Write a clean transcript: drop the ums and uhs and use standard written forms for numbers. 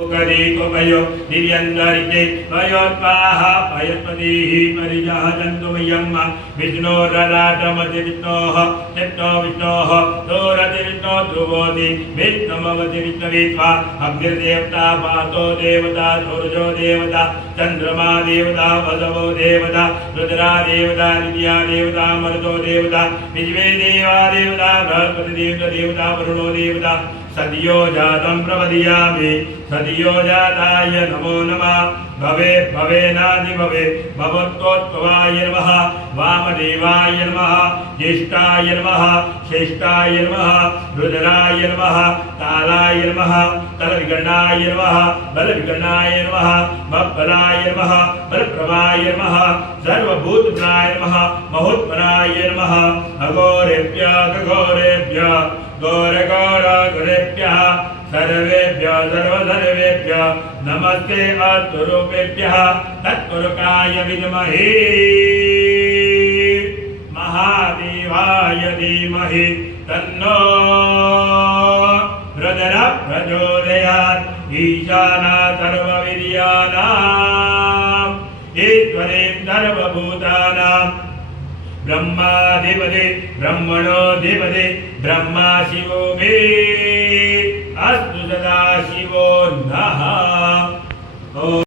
कदीपमयो दिव्यन्दरिते मयोत्पाः पयत्पतिः परिजः जन्तुमयम् विष्णोरराटमति विष्णोः चित्तो विष्णोः दोरति विष्णो ध्रुवोति विष्णुमवति विष्णुवित्वा अग्निर्देवता पातो देवता सूर्यो देवता चन्द्रमा देवता वसवो देवता रुद्रा देवता नित्या देवता मरुतो देवता विश्वे देवा देवता बृहस्पति देवता वरुणो देवता सद्यो जातं प्रवदयामि सद्यो जाताय नमो नमः भवे भवेनादि भवे भवत्तोत्तवाय नमः वामदेवाय नमः ज्येष्ठाय नमः श्रेष्ठाय नमः रुद्राय नमः कालाय नमः कलविगणाय नमः बलविगणाय नमः बलाय नमः बलप्रभाय नमः सर्वभूतप्राय नमः महोत्पराय नमः अघोरेभ्यः खगोरेभ्यः घोरघोरघोरेभ्यः सर्वेभ्यः सर्वसर्वेभ्यः नमस्ते अस्तुरूपेभ्यः तत्पुरुषाय विद्महे महादेवाय धीमहि तन्नो रुद्रः प्रचोदयात् ईशानः सर्वविद्यानां ईश्वरीं सर्वभूतानां ब्रह्माधिपति ब्रह्मणोऽधिपति ब्रह्मा शिवो मे अस्तु सदा शिवो नः।